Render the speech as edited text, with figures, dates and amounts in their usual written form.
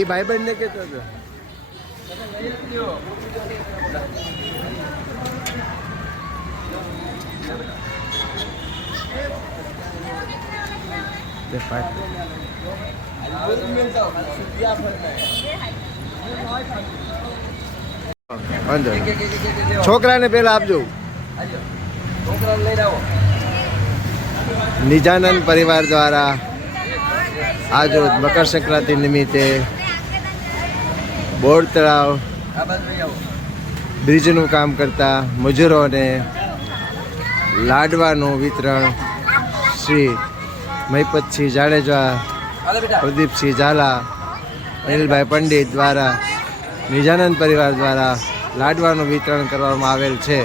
એ ભાઈબંધ ને કહેતો હતો છોકરાને પેલા આપજો. નિજાનંદ પરિવાર દ્વારા આજરોજ મકર સંક્રાંતિ નિમિત્તે બોર તળાવ બ્રિજનું કામ કરતા મજૂરોને લાડવાનું વિતરણ શ્રી મહિપતસિંહ જાડેજા, પ્રદીપસિંહ ઝાલા, અનિલભાઈ પંડિત દ્વારા નિજાનંદ પરિવાર દ્વારા લાડવાનું વિતરણ કરવામાં આવેલ છે.